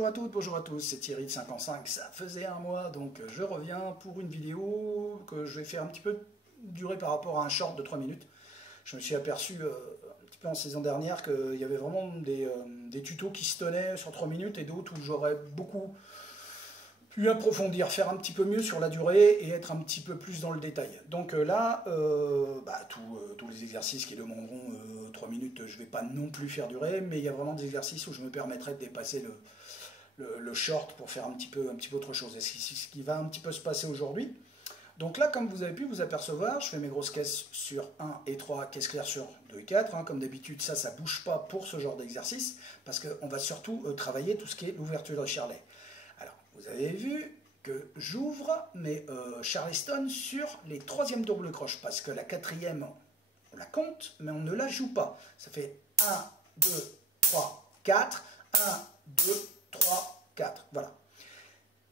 bonjour à toutes, bonjour à tous, c'est Thierry de 5 en 5, ça faisait un mois, donc je reviens pour une vidéo que je vais faire un petit peu durer par rapport à un short de 3 minutes. Je me suis aperçu un petit peu en saison dernière qu'il y avait vraiment des tutos qui se tenaient sur 3 minutes et d'autres où j'aurais beaucoup pu approfondir, faire un petit peu mieux sur la durée et être un petit peu plus dans le détail. Donc là, tous les exercices qui demanderont 3 minutes, je ne vais pas non plus faire durer, mais il y a vraiment des exercices où je me permettrai de dépasser le short pour faire un petit peu autre chose. Et c'est ce qui va un petit peu se passer aujourd'hui. Donc là, comme vous avez pu vous apercevoir, je fais mes grosses caisses sur 1 et 3, caisses claires sur 2 et 4. Hein. Comme d'habitude, ça ne bouge pas pour ce genre d'exercice, parce qu'on va surtout travailler tout ce qui est l'ouverture de Charlet. Alors, vous avez vu que j'ouvre mes Charleston sur les 3e double croches, parce que la 4e, on la compte, mais on ne la joue pas. Ça fait 1, 2, 3, 4, 1, 2, 3, 4. Voilà.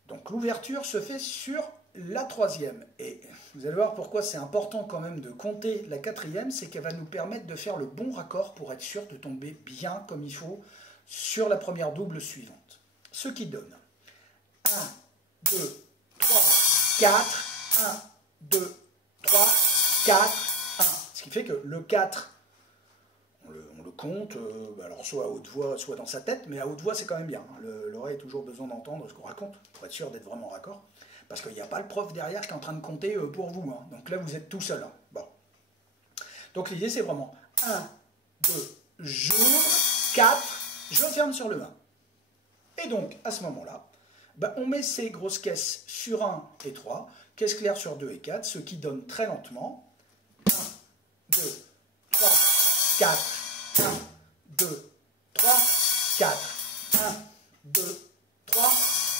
Donc l'ouverture se fait sur la 3e. Et vous allez voir pourquoi c'est important quand même de compter la 4e, c'est qu'elle va nous permettre de faire le bon raccord pour être sûr de tomber bien comme il faut sur la première double suivante. Ce qui donne 1, 2, 3, 4, 1, 2, 3, 4, 1. Ce qui fait que le 4, on le compte, alors soit à haute voix, soit dans sa tête, mais à haute voix c'est quand même bien. Hein. L'oreille a toujours besoin d'entendre ce qu'on raconte, pour être sûr d'être vraiment raccord. Parce qu'il n'y a pas le prof derrière qui est en train de compter pour vous. Hein. Donc là vous êtes tout seul. Hein. Bon. Donc l'idée c'est vraiment 1, 2, j'ouvre, 4, je ferme sur le 1. Et donc à ce moment-là, on met ces grosses caisses sur 1 et 3, caisses claires sur 2 et 4, ce qui donne très lentement 1, 2, 3, 4, 1, 2, 3, 4, 1, 2, 3,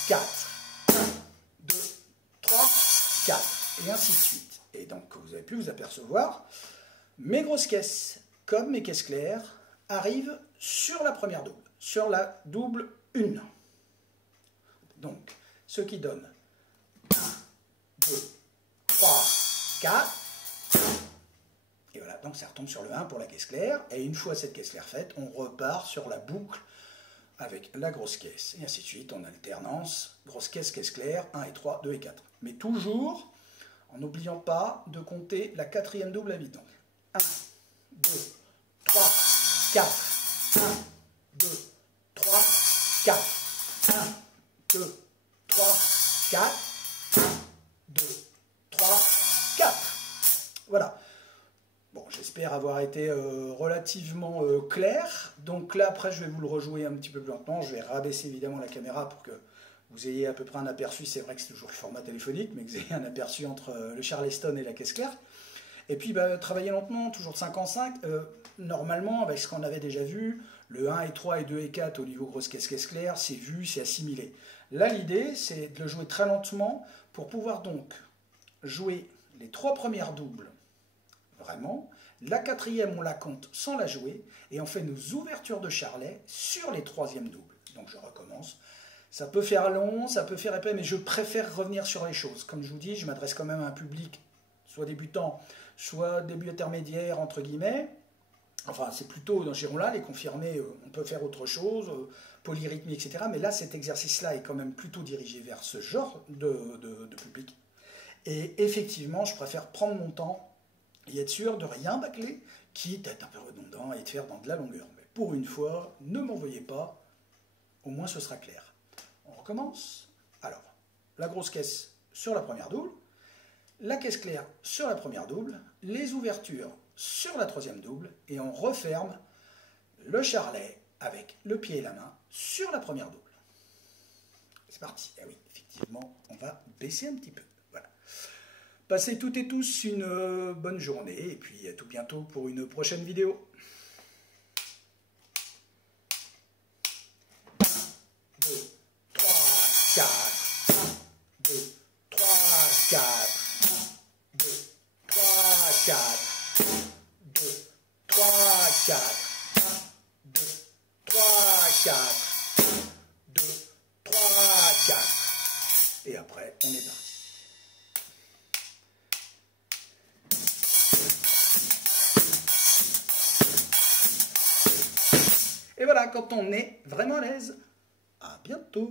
4, 1, 2, 3, 4, et ainsi de suite. Et donc, vous avez pu vous apercevoir, mes grosses caisses, comme mes caisses claires, arrivent sur la première double, sur la double 1. Donc, ce qui donne 1, 2, 3, 4, et voilà, donc ça retombe sur le 1 pour la caisse claire, et une fois cette caisse claire faite, on repart sur la boucle avec la grosse caisse, et ainsi de suite, en alternance, grosse caisse, caisse claire, 1 et 3, 2 et 4. Mais toujours en n'oubliant pas de compter la 4e double à vide. Donc 1, 2, 3, 4, 1, 2, 3, 4, 1, 2, 3, 4, 1, 2, 3, 4. Voilà. Bon, j'espère avoir été relativement clair. Donc là, après, je vais vous le rejouer un petit peu plus lentement. Je vais rabaisser évidemment la caméra pour que vous ayez à peu près un aperçu. C'est vrai que c'est toujours le format téléphonique, mais que vous ayez un aperçu entre le Charleston et la caisse claire. Et puis, travailler lentement, toujours de 5 en 5. Normalement, avec ce qu'on avait déjà vu, le 1 et 3 et 2 et 4 au niveau grosse caisse, caisse claire, c'est vu, c'est assimilé. Là, l'idée, c'est de le jouer très lentement pour pouvoir donc jouer les 3 premières doubles. Vraiment. La 4e, on la compte sans la jouer, et on fait nos ouvertures de Charlet sur les 3e doubles. Donc je recommence. Ça peut faire long, ça peut faire épais, mais je préfère revenir sur les choses. Comme je vous dis, je m'adresse quand même à un public, soit débutant, soit début intermédiaire, entre guillemets. Enfin, c'est plutôt dans ce giron-là, les confirmés, on peut faire autre chose, polyrythmie, etc. Mais là, cet exercice-là est quand même plutôt dirigé vers ce genre de public. Et effectivement, je préfère prendre mon temps et être sûr de rien bâcler, quitte à être un peu redondant et de faire dans de la longueur. Mais pour une fois, ne m'en veuillez pas, au moins ce sera clair. On recommence. Alors, la grosse caisse sur la première double, la caisse claire sur la première double, les ouvertures sur la 3e double, et on referme le Charlet avec le pied et la main sur la première double. C'est parti. Ah oui, effectivement, on va baisser un petit peu. Voilà. Passez toutes et tous une bonne journée et puis à tout bientôt pour une prochaine vidéo. 1, 2, 3, 4, 1, 2, 3, 4, 1, 2, 3, 4, 1, 2, 3, 4, 1, 2, 3, 4, 1, 2, 3, 4. Et après, on est parti. Et voilà, quand on est vraiment à l'aise, À bientôt.